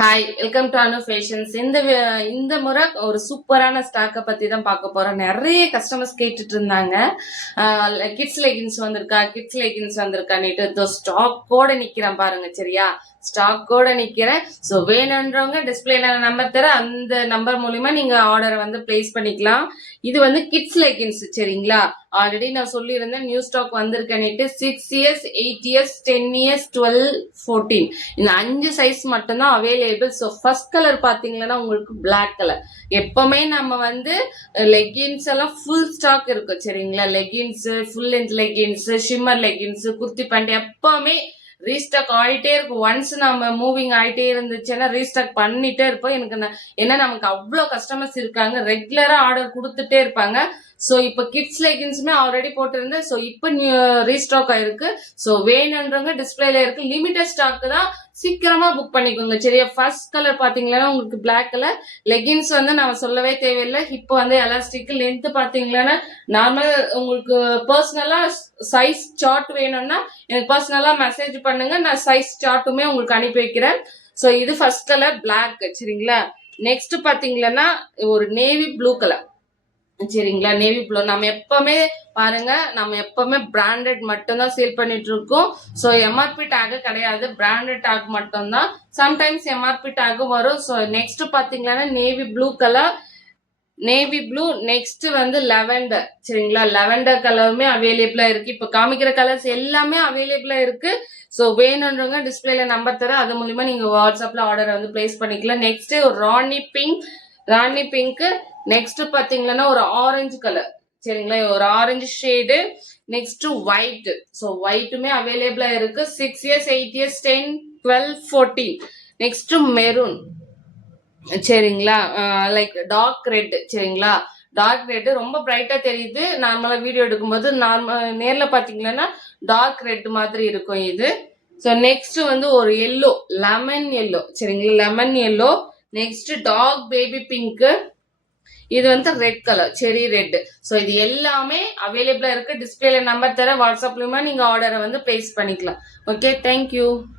Hi, welcome to Anu fashions. இந்த முறை ஒரு சூப்பரான ஸ்டாக்கை பத்தி தான் பார்க்க போறோம். நிறைய கஸ்டமர்ஸ் கேட்டுட்டு இருந்தாங்க, கிட்ஸ் லெகின்ஸ் வந்திருக்கா, கிட்ஸ் லெகின்ஸ் வந்திருக்கான்னுட்டு. ஸ்டாக்கோட நிக்கிறேன் பாருங்க, சரியா? ஸ்டாக்கோட நிக்கிறேன். ஸோ வேணுன்றவங்க டிஸ்பிளேல நம்பர் தர, அந்த நம்பர் மூலியமா நீங்க ஆர்டரை வந்து பிளேஸ் பண்ணிக்கலாம். இது வந்து கிட்ஸ் லெகின்ஸ், சரிங்களா? ஆல்ரெடி நான் சொல்லியிருந்தேன் நியூ ஸ்டாக் வந்திருக்கேன்னுட்டு. 6 இயர்ஸ், 8 இயர்ஸ், 10 இயர்ஸ், 12, 14 இந்த 5 சைஸ் மட்டும்தான் அவைலபிள். ஸோ ஃபர்ஸ்ட் கலர் பார்த்தீங்கன்னா உங்களுக்கு பிளாக் கலர். எப்பவுமே நம்ம வந்து லெகின்ஸ் எல்லாம் ஃபுல் ஸ்டாக் இருக்கும், சரிங்களா? Leggings, full length leggings, shimmer leggings, kurti pant எப்பவுமே ரீஸ்டாக் ஆகிட்டே இருக்கும். ஒன்ஸ் நம்ம மூவிங் ஆகிட்டே இருந்துச்சுன்னா ரீஸ்டாக் பண்ணிட்டே இருப்போம். ஏன்னா நமக்கு அவ்வளோ கஸ்டமர்ஸ் இருக்காங்க, ரெகுலரா ஆர்டர் கொடுத்துட்டே இருப்பாங்க. ஸோ இப்போ கிட்ஸ் லெகின்ஸுமே ஆல்ரெடி போட்டிருந்தேன். ஸோ இப்போ ரீஸ்டாக் ஆயிருக்கு. ஸோ வேணுன்றவங்க டிஸ்பிளேல இருக்கு, லிமிட்டட் ஸ்டாக் தான், சீக்கிரமா புக் பண்ணிக்கோங்க, சரியா? ஃபர்ஸ்ட் கலர் பாத்தீங்கன்னா உங்களுக்கு பிளாக் கலர். லெகின்ஸ் வந்து நம்ம சொல்லவே தேவையில்லை. இப்போ வந்து எலாஸ்டிக் லென்த் பாத்தீங்கன்னா நார்மல். உங்களுக்கு பர்சனலா சைஸ் சார்ட் வேணும்னா எனக்கு பர்சனலா மெசேஜ் பண்ணுங்க, நான் சைஸ் சார்ட்டுமே உங்களுக்கு அனுப்பி வைக்கிறேன். ஸோ இது ஃபர்ஸ்ட் கலர் பிளாக், சரிங்களா? நெக்ஸ்ட் பாத்தீங்கன்னா ஒரு நேவி ப்ளூ கலர், சரிங்களா? Navy blue. நம்ம எப்பவுமே பாருங்க, நம்ம எப்பவுமே பிராண்டட் மட்டும் தான் சேல் பண்ணிட்டு இருக்கோம். ஸோ எம்ஆர்பி டேக் கிடையாது, பிராண்டட் டேக் மட்டும் தான். சம்டைம்ஸ் எம்ஆர்பி டேக்கும் வரும். ஸோ நெக்ஸ்ட் பாத்தீங்கன்னா navy blue colour, navy blue. Next வந்து லெவெண்டர், சரிங்களா? லெவெண்டர் கலருமே அவைலபிளா இருக்கு. இப்போ காமிக்கிற கலர்ஸ் எல்லாமே அவைலபிளா இருக்கு. ஸோ வேணுன்றவங்க டிஸ்பிளேல நம்பர் தர, அது மூலியமா நீங்க வாட்ஸ்அப்ல ஆர்டர் வந்து பிளேஸ் பண்ணிக்கலாம். நெக்ஸ்ட் ஒரு rani pink, rani pink. Next பாத்தீங்கன்னா ஒரு ஆரஞ்சு கலர், சரிங்களா? ஒரு orange shade. Next white. So ஒயிட்டுமே அவைலபிளா இருக்கு. 6 இயர்ஸ், 8 இயர்ஸ், 10, 12, 14. நெக்ஸ்ட் மெரூன், சரிங்களா? லைக் டார்க் ரெட், சரிங்களா? டார்க் ரெட் ரொம்ப பிரைட்டா தெரியுது நார்மலா வீடியோ எடுக்கும்போது. நேர்ல பாத்தீங்கன்னா டார்க் ரெட் மாதிரி இருக்கும் இது. ஸோ நெக்ஸ்ட் வந்து ஒரு எல்லோ, லெமன் எல்லோ, சரிங்களா? Lemon yellow. Next dark baby pink. இது வந்து red colour, cherry red. So இது எல்லாமே அவைலபிளா இருக்கு. டிஸ்பிளேல நம்பர் தர, வாட்ஸ்அப்லயுமே நீங்க ஆர்டரை வந்து பிளேஸ் பண்ணிக்கலாம். Okay, thank you.